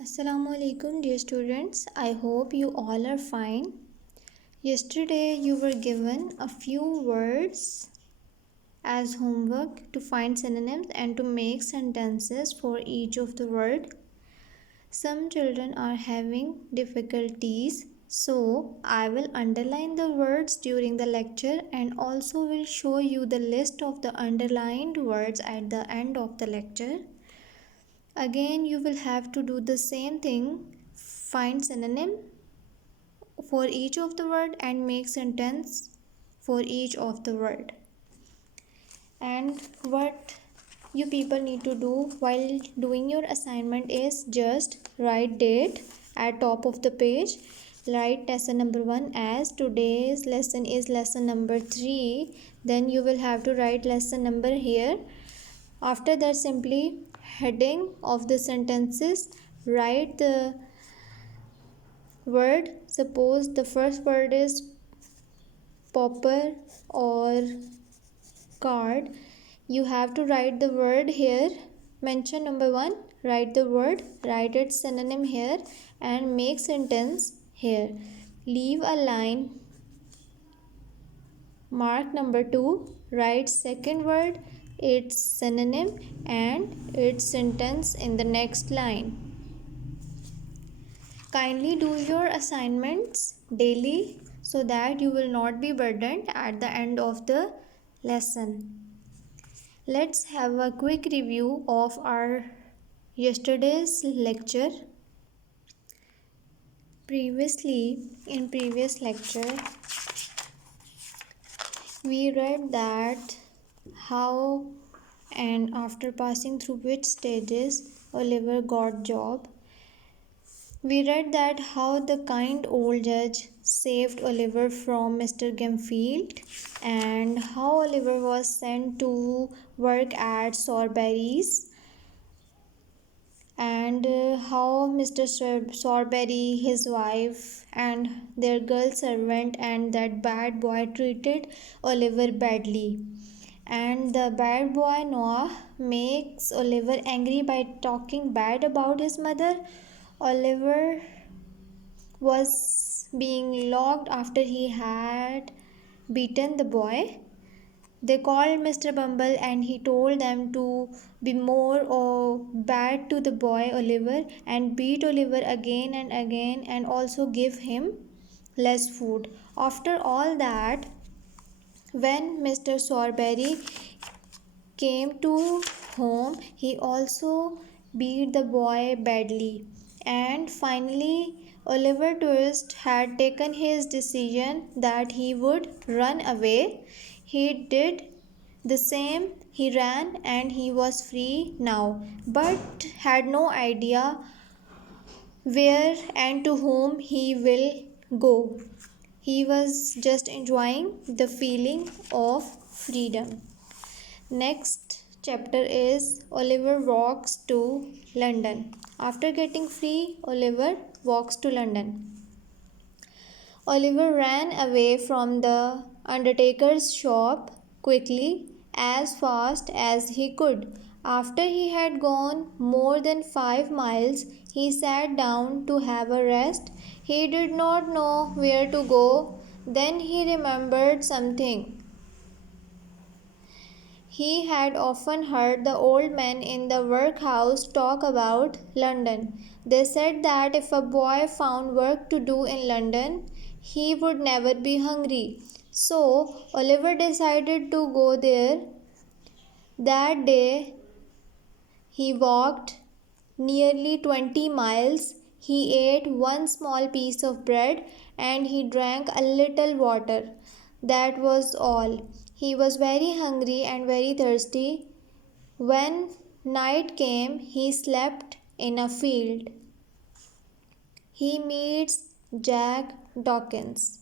Assalamu alaikum, dear students. I hope you all are fine. Yesterday, you were given a few words as homework to find synonyms and to make sentences for each of the word. Some children are having difficulties, so I will underline the words during the lecture and also will show you the list of the underlined words at the end of the lecture. Again, you will have to do the same thing, find synonym for each of the word and make sentence for each of the word. And what you people need to do while doing your assignment is just write date at top of the page. Write lesson number 1 as today's lesson is lesson number 3. Then you will have to write lesson number here. After that, simply heading of the sentences, write the word. Suppose the first word is popper or card. You have to write the word here. Mention number 1, write the word, write its synonym here and make sentence here. Leave a line. Mark number 2, write second word, its synonym and its sentence in the next line. Kindly do your assignments daily so that you will not be burdened at the end of the lesson. Let's have a quick review of our yesterday's lecture. In previous lecture, we read that how and after passing through which stages Oliver got job. We read that how the kind old judge saved Oliver from Mr. Gamfield and how Oliver was sent to work at Sorberry's and how Mr. Sorberry, his wife and their girl servant and that bad boy treated Oliver badly. And the bad boy Noah makes Oliver angry by talking bad about his mother. Oliver was being locked after he had beaten the boy. They called Mr. Bumble and he told them to be more bad to the boy Oliver and beat Oliver again and again and also give him less food. After all that, when Mr. Sorberry came to home, he also beat the boy badly. And finally, Oliver Twist had taken his decision that he would run away. He did the same. He ran and he was free now, but had no idea where and to whom he will go. He was just enjoying the feeling of freedom. Next chapter is Oliver walks to London. After getting free, Oliver walks to London. Oliver ran away from the undertaker's shop quickly, as fast as he could. After he had gone more than 5 miles, he sat down to have a rest. He did not know where to go. Then he remembered something. He had often heard the old men in the workhouse talk about London. They said that if a boy found work to do in London, he would never be hungry. So Oliver decided to go there. That day he walked nearly 20 miles. He ate one small piece of bread and he drank a little water. That was all. He was very hungry and very thirsty. When night came, he slept in a field. He meets Jack Dawkins.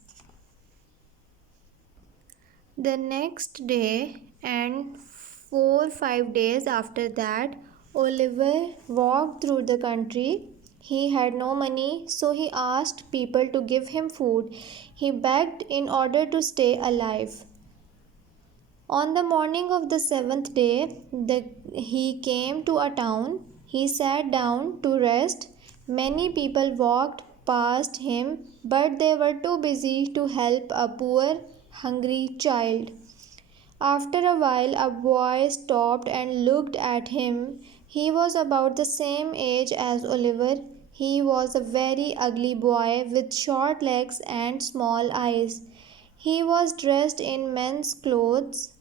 The next day and 4-5 days after that, Oliver walked through the country. He had no money, so he asked people to give him food. He begged in order to stay alive. On the morning of the 7th day, he came to a town. He sat down to rest. Many people walked past him, but they were too busy to help a poor, hungry child. After a while, a boy stopped and looked at him. He was about the same age as Oliver. He was a very ugly boy with short legs and small eyes. He was dressed in men's clothes.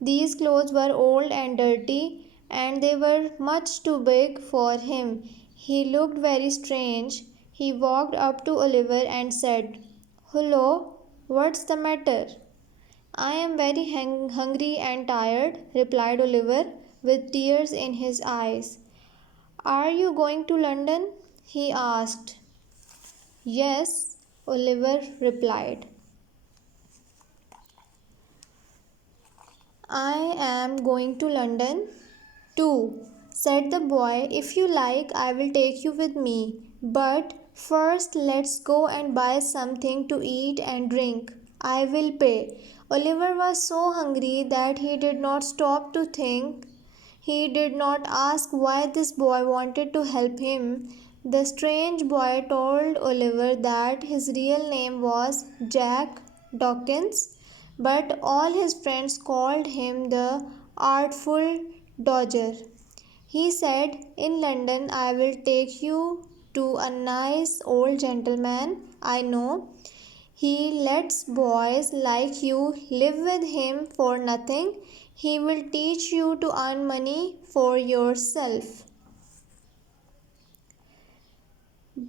These clothes were old and dirty, and they were much too big for him. He looked very strange. He walked up to Oliver and said, "Hullo, what's the matter?" "I am very hungry and tired," replied Oliver, with tears in his eyes. "Are you going to London?" he asked. "Yes," Oliver replied. "I am going to London too," said the boy. "If you like, I will take you with me. But first, let's go and buy something to eat and drink. I will pay." Oliver was so hungry that he did not stop to think. He did not ask why this boy wanted to help him. The strange boy told Oliver that his real name was Jack Dawkins, but all his friends called him the Artful Dodger. He said, "In London, I will take you to a nice old gentleman I know. He lets boys like you live with him for nothing. He will teach you to earn money for yourself."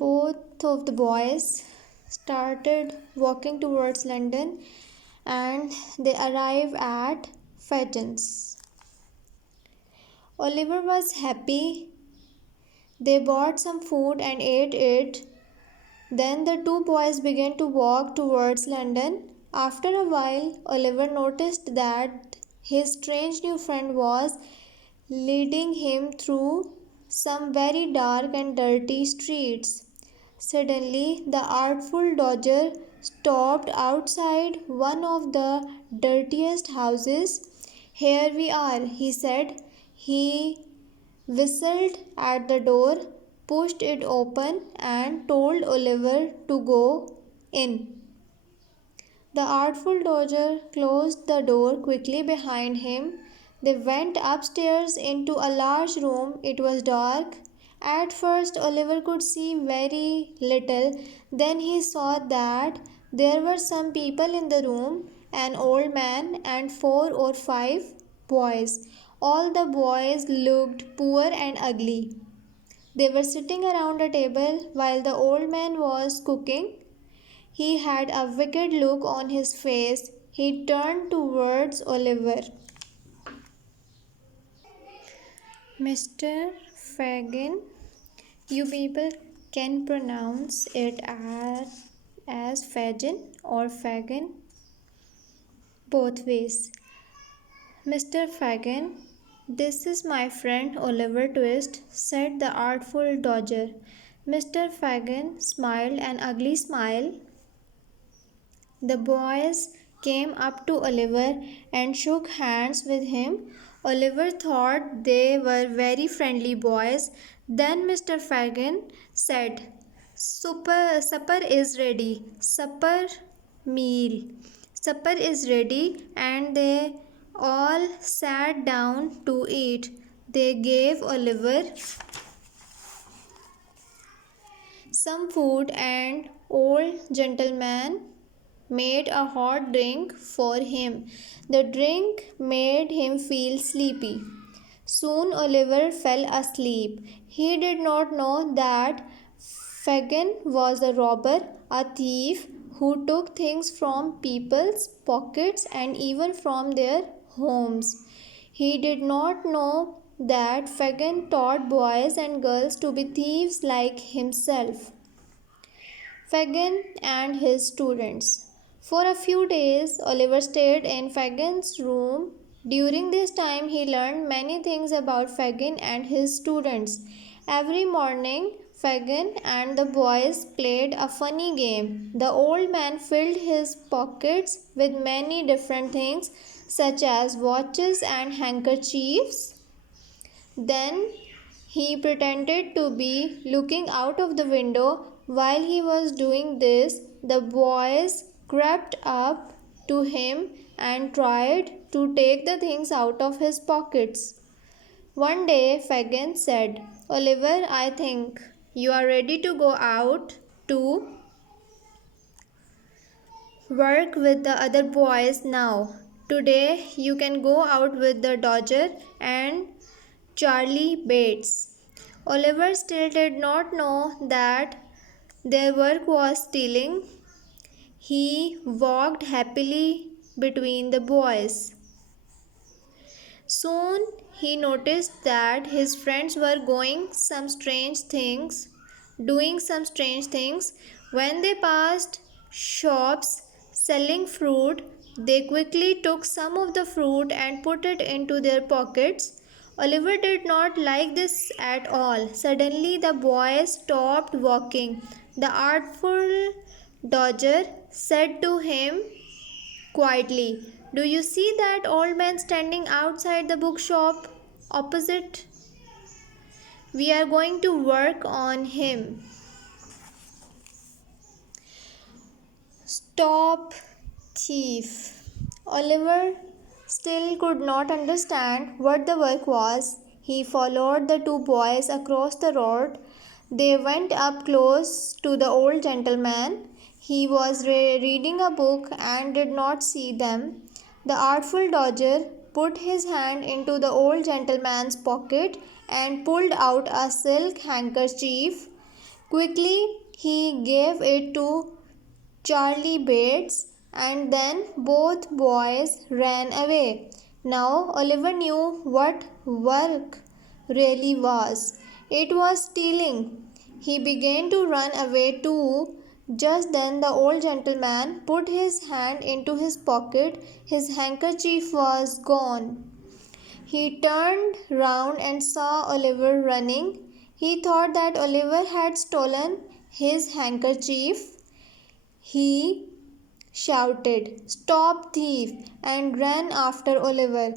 Both of the boys started walking towards London and they arrived at Fenton's. Oliver was happy. They bought some food and ate it. Then the two boys began to walk towards London. After a while, Oliver noticed that his strange new friend was leading him through some very dark and dirty streets. Suddenly, the Artful Dodger stopped outside one of the dirtiest houses. "Here we are," he said. He whistled at the door, pushed it open, and told Oliver to go in. The Artful Dodger closed the door quickly behind him. They went upstairs into a large room. It was dark. At first, Oliver could see very little. Then he saw that there were some people in the room, an old man and 4 or 5 boys. All the boys looked poor and ugly. They were sitting around a table while the old man was cooking. He had a wicked look on his face. He turned towards Oliver. "Mr. Fagin, you people can pronounce it as Fagin or Fagin, both ways. "Mr. Fagin, this is my friend Oliver Twist," said the Artful Dodger. Mr. Fagin smiled an ugly smile. The boys came up to Oliver and shook hands with him. Oliver thought they were very friendly boys. Then Mr. Fagin said, Supper is ready. Meal. Supper is ready," and they all sat down to eat. They gave Oliver some food and old gentleman made a hot drink for him. The drink made him feel sleepy. Soon Oliver fell asleep. He did not know that Fagin was a robber, a thief who took things from people's pockets and even from their homes. He did not know that Fagin taught boys and girls to be thieves like himself. Fagin and his students. For a few days, Oliver stayed in Fagin's room. During this time, he learned many things about Fagin and his students. Every morning, Fagin and the boys played a funny game. The old man filled his pockets with many different things, such as watches and handkerchiefs. Then He pretended to be looking out of the window. While he was doing this, the boys crept up to him and tried to take the things out of his pockets. One day, Fagin said, "Oliver, I think you are ready to go out to work with the other boys now. Today, you can go out with the Dodger and Charlie Bates." Oliver still did not know that their work was stealing. He walked happily between the boys. Soon he noticed that his friends were doing some strange things. When they passed shops selling fruit, they quickly took some of the fruit and put it into their pockets. Oliver did not like this at all. Suddenly the boys stopped walking. The artful Dodger said to him quietly, "Do you see that old man standing outside the bookshop opposite? We are going to work on him." "Stop, thief." Oliver still could not understand what the work was. He followed the two boys across the road. They went up close to the old gentleman. He was reading a book and did not see them. The artful Dodger put his hand into the old gentleman's pocket and pulled out a silk handkerchief. Quickly, he gave it to Charlie Bates, and then both boys ran away. Now Oliver knew what work really was. It was stealing. He began to run away too. Just then the old gentleman put his hand into his pocket. His handkerchief was gone. He turned round and saw Oliver running. He thought that Oliver had stolen his handkerchief. He shouted, "Stop, thief!" and ran after Oliver,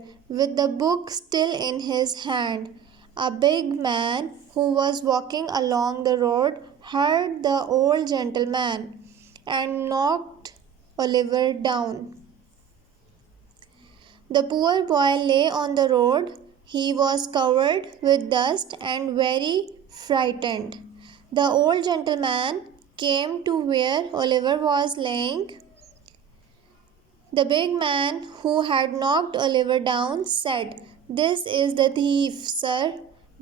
with the book still in his hand. A big man who was walking along the road heard the old gentleman and knocked Oliver down. The poor boy lay on the road. He was covered with dust and very frightened. The old gentleman came to where Oliver was lying. The big man who had knocked Oliver down said, "This is the thief, sir."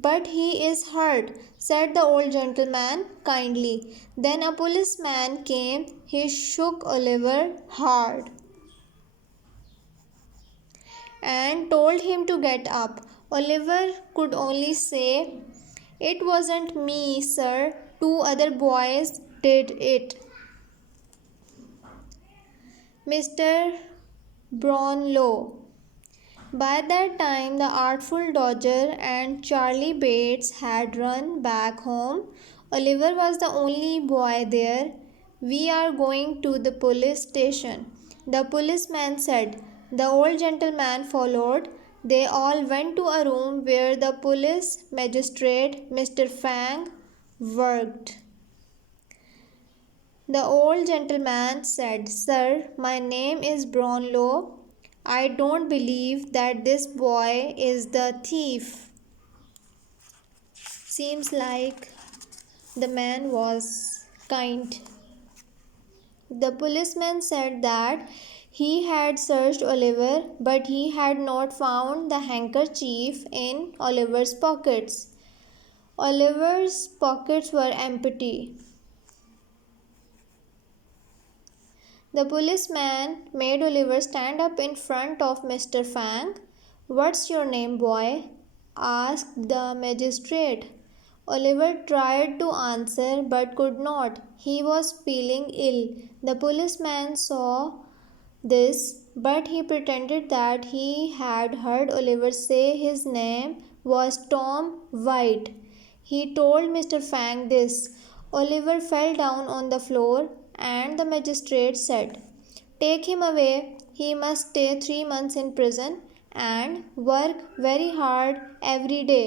"But he is hurt," said the old gentleman kindly. Then a policeman came. He shook Oliver hard and told him to get up. Oliver could only say, "It wasn't me, sir. Two other boys did it." Mr. Brownlow. By that time, the artful Dodger and Charlie Bates had run back home. Oliver was the only boy there. "We are going to the police station," the policeman said. The old gentleman followed. They all went to a room where the police magistrate, Mr. Fang, worked. The old gentleman said, "Sir, my name is Brownlow. I don't believe that this boy is the thief." Seems like the man was kind. The policeman said that he had searched Oliver, but he had not found the handkerchief in Oliver's pockets. Oliver's pockets were empty. The policeman made Oliver stand up in front of Mr. Fang. "What's your name, boy?" asked the magistrate. Oliver tried to answer but could not. He was feeling ill. The policeman saw this, but he pretended that he had heard Oliver say his name was Tom White. He told Mr. Fang this. Oliver fell down on the floor, and the magistrate said, "Take him away. He must stay 3 months in prison and work very hard every day."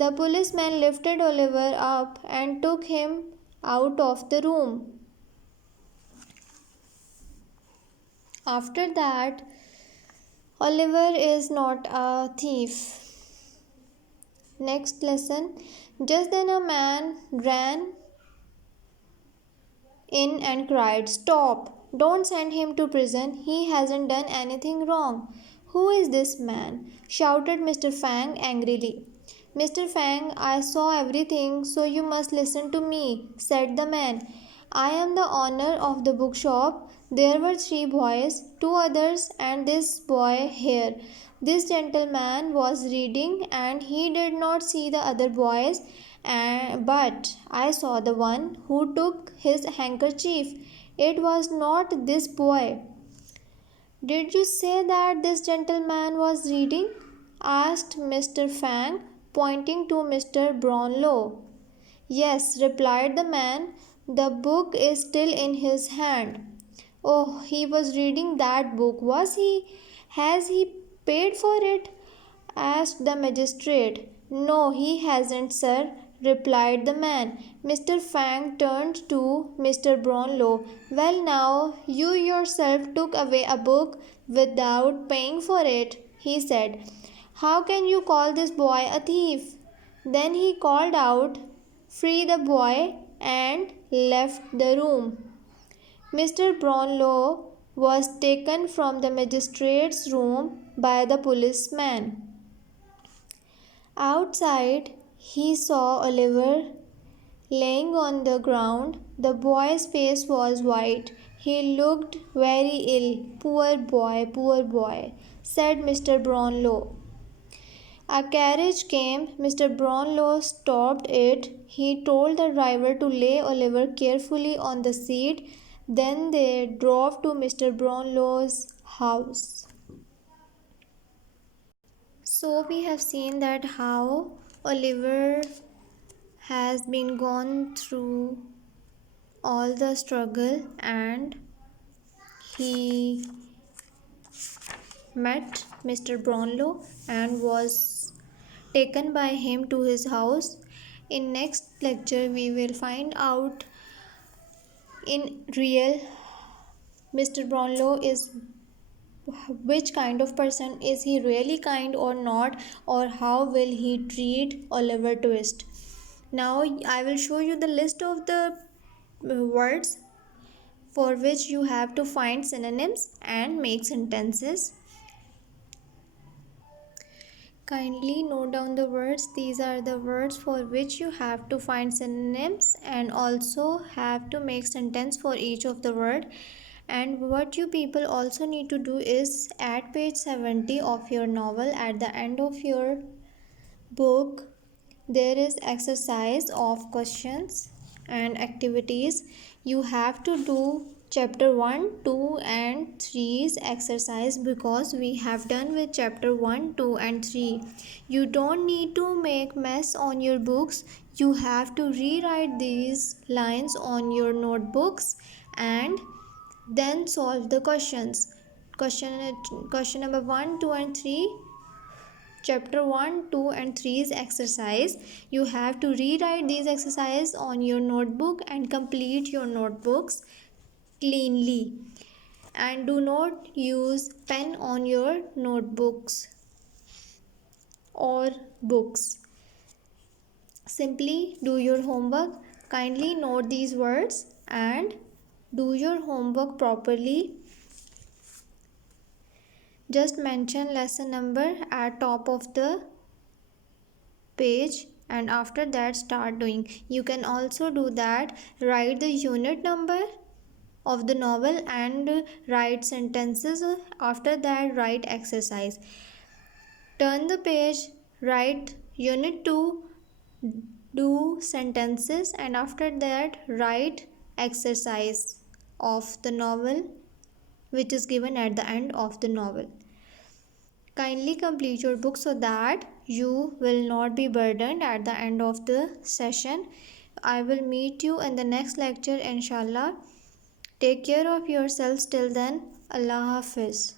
The policeman lifted Oliver up and took him out of the room. After that, Oliver is not a thief. Next lesson. Just then a man ran in and cried, "Stop! Don't send him to prison. He hasn't done anything wrong." "Who is this man?" shouted Mr. Fang angrily. "Mr. Fang, I saw everything, so you must listen to me," said the man. "I am the owner of the bookshop. There were 3 boys, 2 others, and this boy here. This gentleman was reading, and he did not see the other boys, but I saw the one who took his handkerchief. It was not this boy." "Did you say that this gentleman was reading?" asked Mr. Fang, pointing to Mr. Brownlow. "Yes," replied the man. "The book is still in his hand." "Oh, he was reading that book, was he? Has he paid for it?" asked the magistrate. "No, he hasn't, sir," replied the man. Mr. Fang turned to Mr. Brownlow. "Well, now, you yourself took away a book without paying for it," he said. "How can you call this boy a thief?" Then he called out, "Free the boy," and left the room. Mr. Brownlow was taken from the magistrate's room by the policeman. Outside, he saw Oliver laying on the ground. The boy's face was white. He looked very ill. Poor boy," said Mr. Brownlow. A carriage came. Mr. Brownlow stopped it. He told the driver to lay Oliver carefully on the seat. Then they drove to Mr. Brownlow's house. So we have seen that how Oliver has been gone through all the struggle, and he met Mr. Brownlow and was taken by him to his house. In next lecture we will find out in real Mr. Brownlow is which kind of person, is he really kind or not, or how will he treat Oliver Twist. Now I will show you the list of the words for which you have to find synonyms and make sentences. Kindly note down the words. These are the words for which you have to find synonyms and also have to make sentence for each of the word. And what you people also need to do is at page 70 of your novel, at the end of your book, there is exercise of questions and activities. You have to do chapter 1, 2 and 3's exercise because we have done with chapter 1, 2 and 3. You don't need to make mess on your books. You have to rewrite these lines on your notebooks and then solve the questions. Question number 1, 2 and 3, chapter 1, 2 and 3's exercise. You have to rewrite these exercises on your notebook and complete your notebooks cleanly, and do not use pen on your notebooks or books. Simply do your homework. Kindly note these words and do your homework properly. Just mention lesson number at top of the page and after that start doing. You can also do that, write the unit number of the novel and write sentences. After that write exercise. Turn the page, write unit 2, do sentences, and after that write exercise of the novel which is given at the end of the novel. Kindly complete your book so that you will not be burdened at the end of the session. I will meet you in the next lecture, inshallah. Take care of yourselves till then. Allah Hafiz.